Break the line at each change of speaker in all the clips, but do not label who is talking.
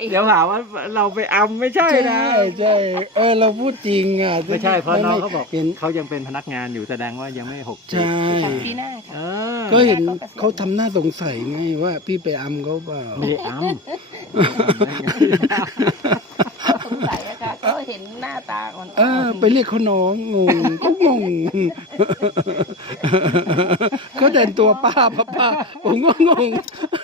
เดี๋ยวหาว่าเราไปอำไม่ใช่นะ
ใช่เราพูดจริงอ่ะ
ไม่ใช่เพราะน้องเขาบอก
เห็น
เขายังเป็นพนักงานอยู่แสดงว่ายังไม่60
ใช่
ปีหน้า
เอ
ค่ะ
อ
ก็เห็นเขาทำหน้าสงสัยไงว่าพี่ไปอำเขาเปล่า
ไม่ได้อำ
สงสัยอะค่ะก็เห็นหน้าตาอ่อน
ไปเรียกเขาน้องงงก็งงเขาเดินตัวป้าผมก็งง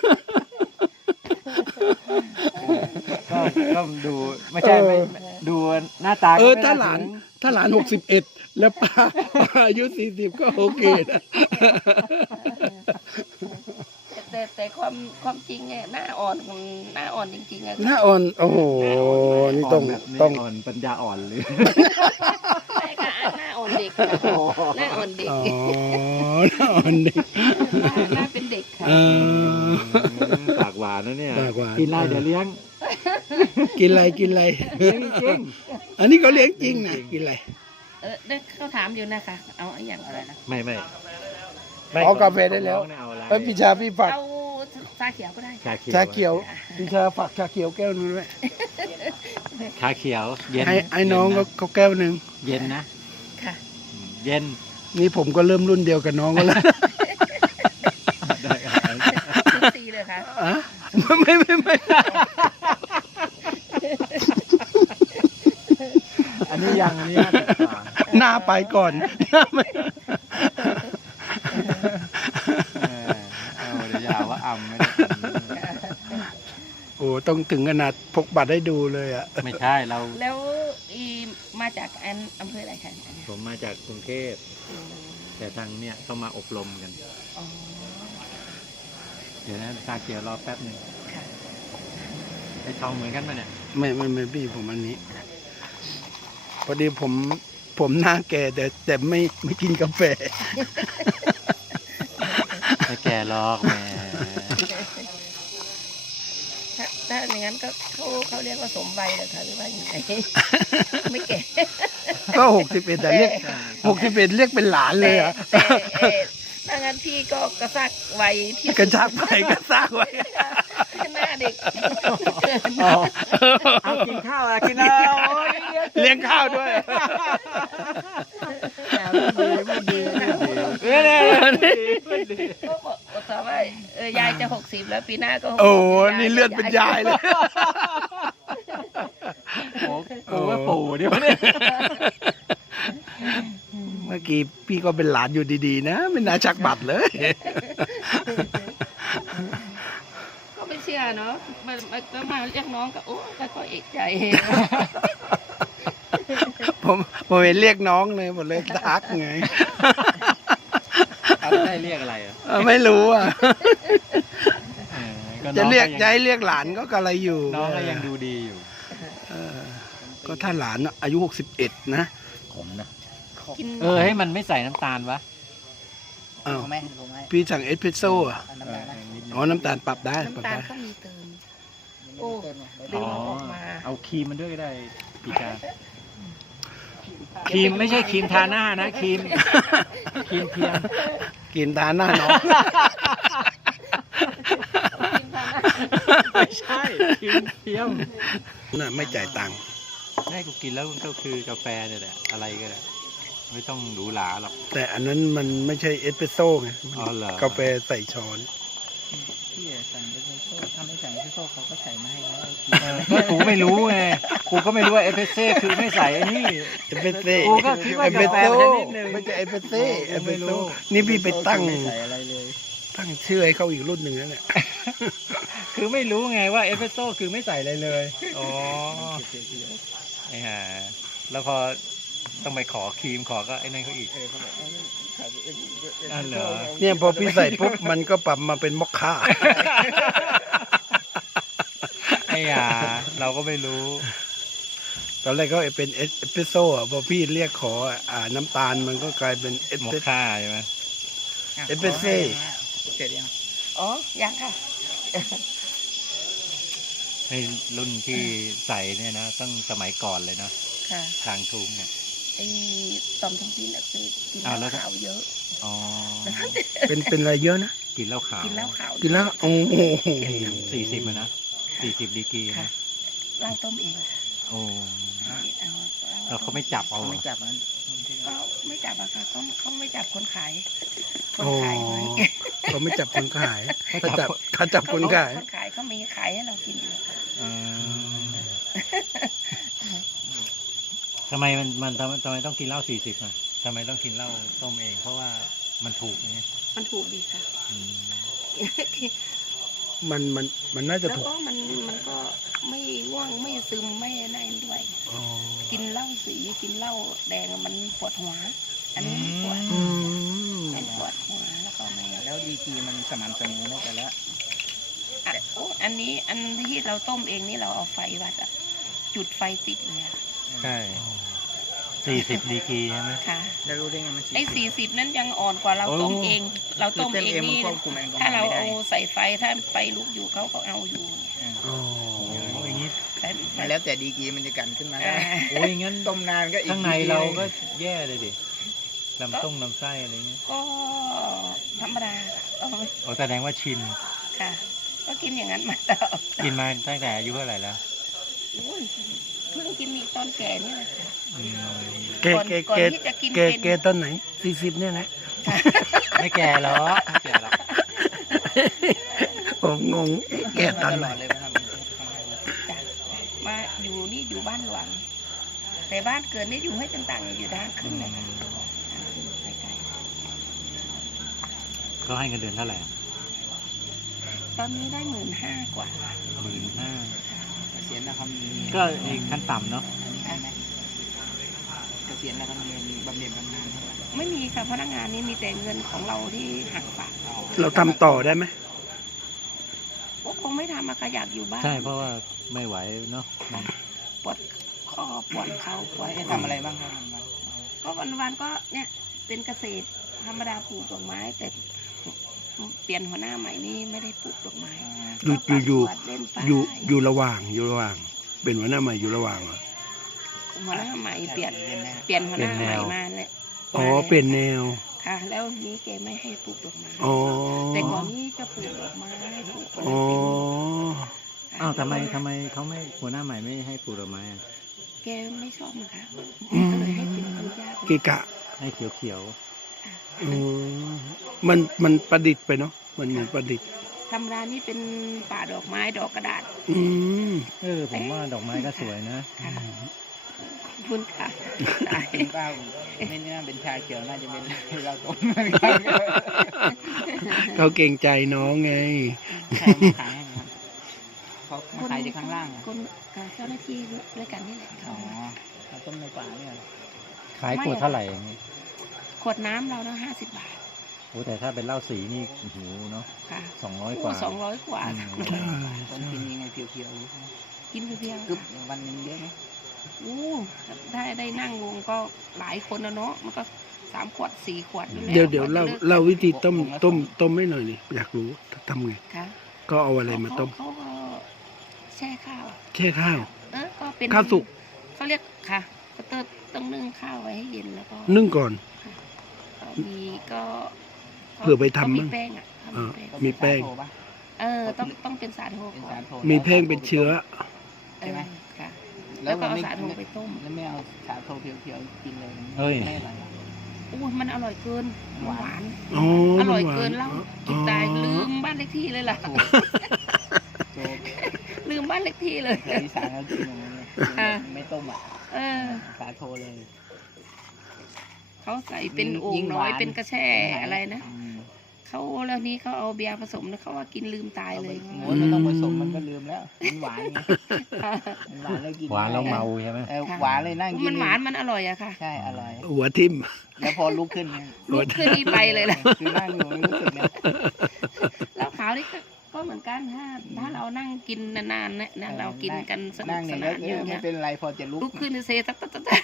ก็ดูไม่ใช่ไม่ดูหน้าตาก็ไม่
ถ้า
น่
หลาน
ถึง
ถ้าหลาน61แล้วป้าอายุ40ก็โอเคนะ
แต่ความจริงเนี่ยหน้าอ่อนจริงๆอะ
หน้าอ่อนโอ้โหนี่ต้อง
อ่อนปัญญาอ่อนเลย
ใช่ค่ะหน้าอ่อนเด็กค่ะหน้าอ่อนเด็ก
อ๋อหน้าอ่อนเด็ก
หน้าเป็นเด็กค่ะ
ปากหวานนะเนี่ย
ปากหวาน
กินไรเดี๋ยวเลี้ยง
กินอะไร
เลี้ยงจริง
อันนี้เขาเลี้ยงจริงนะกินอะไร
ได้เขาถามอยู่นะคะเอาอย่างอะไรนะ
ไม่
เอากาแฟได้แล้ว
น้องเนี่ยเอาอะไร
พี่ชาพี่ฝาก
เอาชาเขียวก็ได้
ชาเขียว
พี่ชาฝากชาเขียวแก้วนึงด้วย
ชาเขียวเย็น
ให้น้องก็แก้วนึง
เย็นนะ
ค่ะ
เย็น
นี่ผมก็เริ่มรุ่นเดียวกับน้องก็แล้ว
ได้ครับ
ทุกตีเลยค่ะ
อะไม่
อันนี้ยังอันนี้
หน้าไปก่อนหน้าไม่
เอาเดี๋ยวยาว่าอำไม่ได้
โอ้ต้องถึงขนาดพกบัตรให้ดูเลยอ่ะ
ไม่ใช่เรา
แล้วมาจากอำเภออะไรคะ
ผมมาจากกรุงเทพแต่ทางเนี่ยต้องมาอบรมกัน
อ๋อ
เดี๋ยวนะชาเขียวรอแป๊บหนึ่ง
ค่ะ
ไอ้ทองเหมือนกันไหมเนี่ย
ไม่พี่ผมอันนี้ พอดีผมหน้าแก่แต่ไม่กินกาแฟ
ไม่แก่หรอกแหม
ถ้าอย่างนั้นก็เขาเรียกว่าสมวัยเหรอคะหรือว่าอย่างไรไม่แก่
ก็61แต่เรียก61เรียกเป็นหลานเลยอ่ะ
แต่ถ้างั้นพี่ก็กระซักวัยที่
กระชากไปกระซากไว้
หน้าเด็ก
เอากินข้าวอะกินแล้วโอ้ย
เลี้ยงข้าวด้วย
ไม่ดี
ก็บอกถามว่ายายจะ60แล้วปีหน้าก็60
โอ้นี่เลือดเป็นยายเลย
โอ้ว่าปู่เดี๋ยวเนี่ย
เมื่อกี้พี่ก็เป็นหลานอยู่ดีๆนะไม่น่าชักบัตรเลย
ก็ไม่เชื่อเนาะมันก็มาเรียกน้องก็โอ้ก็เอกใจ
ผมเห็นเรียกน้องเลยหมดเลยทักไง
ได้เรียกอะไรอ่ะ
ไม่รู้อ่ะ
ก็
จะ
น้อง
เรียก
ยัง
จะให้เรียกหลานก็กะไรอยู่
น้องก็ยังดูดีอยู่
ก็ถ้าหลานอายุ61นะ
ผมนะ
กิน
ให้มันไม่ใส่น้ำตาลวะ
อ้าว
ผมไม่ผมไม่
พี่สั่งเอสเพรสโซ่อะ
เอาน้ำตาลนะ
อ๋อน้ำตาลปรับได้ปรับ
น้ำตาล
ได้
ก็มีเติม
โอ้เต็มเลย
ดึงออกมา
เอาครีมมันด้วยก็ได้ปีกาครีมไม่ใช่ครีมทาหน้านะครีมเทียม
กินทานหน้าน้อง
ไม่ใช่ครีมเทียม
น่ะไม่จ่ายตังค์
ให้กูกินแล้วมันก็คือกาแฟเนี่ยแหละอะไรก็ได้ไม่ต้องหรูหราหรอก
แต่อันนั้นมันไม่ใช่เอสเพรสโซ่ไง
อ๋อเหรอ
กาแฟใส่ช้อน
พี่สั่งเอสเปรสโซ่ถ้าไม่สั่งเอสเปรสโซ่เขาก็ใส่มาให้แล้ว
ก็กูไม่รู้ไงกูก็ไม่รู้ว่าเอสเปรสเซ่คือไม่ใส่อันนี้
เอสเพรสโซ่
กูก็คิดว่า
เอสเพรส
กาแฟ
โซ่
มันจะนิดนึง
ไม่ใช่เอสเพรสโซ่เอสเพรส
ไม่รู้
โซ่นี่พี่ไปตั้ง
ไม่ใส่อะไรเลย
ตั้งชื่อให้เขาอีกรุ่นหนึ่งแล้วเนี่ย
คือไม่รู้ไงว่าเอสเปรสโซ่คือไม่ใส่อะไรเลยอ๋อไอ้ห่าแล้วพอต้องไปขอครีมขอก็ไอ้นั่นเขาอีก
เขาบอกขายเอสเปรสโซ่
นั่นเหรอ
เนี่ยพอพี่ใส่ปุ๊บมันก็ปรับมาเป็นมอคค่า
ไอ้ห่าเราก็ไม่รู้
ตอนแรกก็เป็นเอสเพรสโซ่อะพอพี่เรียกขอน้ำตาลมันก็กลายเป็นเอส
หม
เพร
ก
ส
ค่าใช่ไหม
เอสเปรสโซ่
เสร็จยัง
อ๋อยังค่ะ
ให้รุ่นที่ใส่เนี่ยนะต้องสมัยก่อนเลยเนาะ
ค่ะ
ทางทุ่งเนี่ย
ไอ้ต่อมทองซินอักเสบกินเห
อ้าวแล้
ล้าว ขาวเยอะ
อ๋อ
เป็นอะไรเยอะนะ
กินเหล้าขาว
กินเหล้าขาว
กินแล้วโอ้โห
40นะ40ดีกรีนะ
เหล้าต้มเอง
โอ้
เอาเหล้า
แล้วเขาไม่จับเอา
เขา
เหร
ไม่
อ
จับมัน
ก็ไม่จับอะค่ะเขาไม่จับคนขาย คน
อ๋อ
ขายไว้
เขาไม่จับคนขายเขาจับคนขาย
คนขายเขามีขายให้เรากินอยู่ค่ะ
อืมทำไมทำไมต้องกินเหล้า40อ่ะทำไมต้องกินเหล้าต้มเอง เพราะว่ามันถูกไง
มันถูกดีค่ะ
อืม
มันน่าจะ
แล้ว
ถูก
ก็มันก็ไม่ง่วงไม่ซึมไม่นั่นด้วย
อ๋อ
กินเหล้าสีกินเหล้าแดงมันปวดหัว อันนี้ไม่ปวด
อืม
ไม่ปวดหัวแล้วก็ไม่
แล้วดีกีมันสม่ำเสมอนะแต่ละ
อ่ะโอ้อันนี้อันที่เราต้มเองนี่เราเอาไฟวัดอะจุดไฟติดเลยอะ
ใช่40 ดีกรีใช่ไหม
ค่ะ
แล้วรู้ได้ไงมัน
ไอ้40นั้นยังอ่อนกว่าเรา
โอ้
ต้มเอง เราต้มเอง
มัน
นี่
ควบคุมแอลกอฮอ
ถ้า
ล์
เรา
ไม่ได้
เอาใส่ไฟถ้าไฟลุกอยู่เขาก็เอาอยู่
อ๋อ
โอ้อย่างนี้
แต่
มันแล้วแต่ดีกีมันจะกันขึ้นมา
อ่า
ได้
โอ้ยงั้น
ต้มนานก็อีก
ข้างใน
ดีกี
เรา
หนึ่ง
ก็แย่เลยดิลำไส้อะไรเงี้ย
ก็ธรรมดาก็
โอ้แสดงว่าชิน
ค่ะ ก็กินอย่างนั้นมาตลอด
กินมาตั้งแต่อายุเท่าไหร่แล้ว
อุ้ยเพิ่งกินมีตอนแก่นี่แหละค่ะ
อืม
แก
ก่อน
แก
ก่อน
แก
ที่จะกิน
แก
เป็น
แกตอนไหน40เนี่ยนะ
ไม่แก่หรอกไม่แก่หรอก
ผมงงแกตอน
ต
ไห
ล
น
อดเลยนะครับ
จ้ะมาอยู่นี่อยู่บ้านหลวง แต่บ้านเกิดนี่อยู่ให้ต่างๆอยู่ด้านขึ้นเลยค่ะด้านขึ้นใกล้
เขาให้เงินเดือนเท่าไหร่
ๆตอนนี้ได้15,000 กว่า
15,000
เกษียณแล้วครับมี
ก็อีกขั้นต่ำเนาะ
อันนี้ใช่ไหมเกษียณแล้วก็มีบำเหน็จบำนาญเท่าไหร่
ไม่มีค่ะพนักงานนี้มีแต่เงินของเราที่หักฝาก
เราทำต่อได้ไหม
โอ้คงไม่ทำอะค่ะอยากอยู่บ้าน
ใช่เพราะว่าไม่ไหวเนาะ
ปวดข้อปวดเข่าปวด
ให้ทำอะไรบ้างครับวัน
ก็วันๆก็เนี่ยเป็นเกษตรธรรมดาปลูกดอกไม้ แต่เปลี่ยนหัวหน้าใหม่นี่ไม่ได้ปลูกดอกไม้
อยู่
ก็ปัดกวาดเล่นป้าย
อยู่ระหว่างเป็นหัวหน้าใหม่อยู่ระหว่างเหรอ
หัวหน้าใหม่
ๆ
เปลี่ยน
เรียนแน่
เปลี่ยนหัวหน้าใหม่มาเลย
อ๋อเปลี่ยนแนว
ค่ะ แล้วนี้แกไม่ให้ปลูกดอกไม้
อ๋อ
แต่ก่อนนี้จะปลูกดอกไม้ปลูกอะไร
อ๋อ
เป็น
อ้าวทำไมเขาไม่หัวหน้าใหม่ไม่ให้ปลูกดอกไม้อะ
แกไม่ชอบนะคะ
อืม
ก็เลยให้เป็นอนุญาต
เกะกะ
ให้เขียว
อืมมันประดิษฐ์ไปเนาะมันเหมือนประดิษฐ์
ธรรมดานี่เป็นป่าดอกไม้ดอกกระดาษ
อืม
ๆผมว่าดอกไม้ก็สวยนะ
ค่ะขอบคุณค่ะตาย
คุณป้าไม่น่าเป็นชาเขียวน่าจะเป็นเราต้ม
เขาเกรงใจน้องไง
ใครมาขายให้ครับเขามาขายที่ข้างล่างอ่ะ
คนกับเจ้าหน้าที่ด้วยกันนี่แหละ
อ๋
เขา
อเราต้มในป่าเนี่ย
ขายขวดเท่าไหร่อย่างงี้
ขวดน้ำเรานะ50 บาท
โอ้แต่ถ้าเป็นเหล้าสีนี่โอ้โหเนาะ
ค่ะ
200 กว่า
200 กว่า
อืม
ต้องกินยังไงเพียว
กินเพียว
ๆกึบวันหนึงเยอะไหม
ๆอู้ได้นั่งวงก็หลายคนนะเนาะมันก็3 ขวด 4 ขวดอยู่แล้ว
เดี๋ยวเราวิธีต้มให้หน่อยดิอยากรู้ทำไง
ค่ะ
ก็เอาอะไรมาต้ม
เขาก็แช่ข้าว
แช่ข้าว
ก็เป็น
ข้าวสุก
เขาเรียกค่ะก็ต้องนึ่งข้าวไว้ให้เย็นแล้วก็
นึ่งก่อน
ก็มีก็
เผื่อไปทำ
ก็มี
มั้ง
แป้งอ่ะเขามีแป้ง
มีแป้ง
สาโทปะ
ต้องเป็นสาโท
เป็น
ก่อ
สาน โท
มีแป้งเป็นเชื้อ
เออค่ะ
แล้
แล้ว วก็
มัน
เอา
ไม่
สาโทไปต้ม
แล้วไม่เอาสาโทเพียวๆกินเลย
เฮ้ย
ไม่อร่อยหรอ
อู้มันอร่อยเกินมันหวาน
อ๋อ
อ
มัน
ร่อย
หวา
เกิน
น
แล้วกินตายลืมบ้านเลขที่เลยล่ะ
โจก
ลืมบ้านเลขที่เลย
เดี๋ยวอีสานเขากินอย่างนี้เลยกินแบบไม่ต้มอ่ะ
เออ
สาโทเลย
เขาใส่เป็นโอ่
ยิ่
ง
ง
น้อย
หวาน
เป็นกระแช่อะไรนะ
อืม
เขาแล้วนี้เขาเอาเบียร์ผสมแล้วเขาว่ากินลืมตายเลย
โอ้ยมันต้องผสมมันก็ลืมแล้วมันหวานไงมันหวานเลยกิน
หวานแล้วเมาใช่ไหม
หวานเลยนั่งกิน
มันหวานมันอร่อยอะค่ะ
ใช่อร่อย
หัวทิ่ม
แล้วพอลุกขึ้นเนี่ย
ลุกขึ้นนี่ไปเลยล่ะ
คือนั่งอยู่ไม่รู้สึกเลย
แล้วขาวนี่ก็เหมือนกันถ้าเรานั่งกินนานๆเนี่ยเรากินกันสนุ
นั่
ก
ง
ส
เนี่ย
นาน
ก็
อยู่
ไม่
เงี้ย
เป็นไรพอจะลุก
ลุกขึ้นเซตั๊ด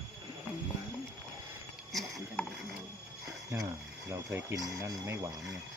เราเคยกินนั่นไม่หวานไง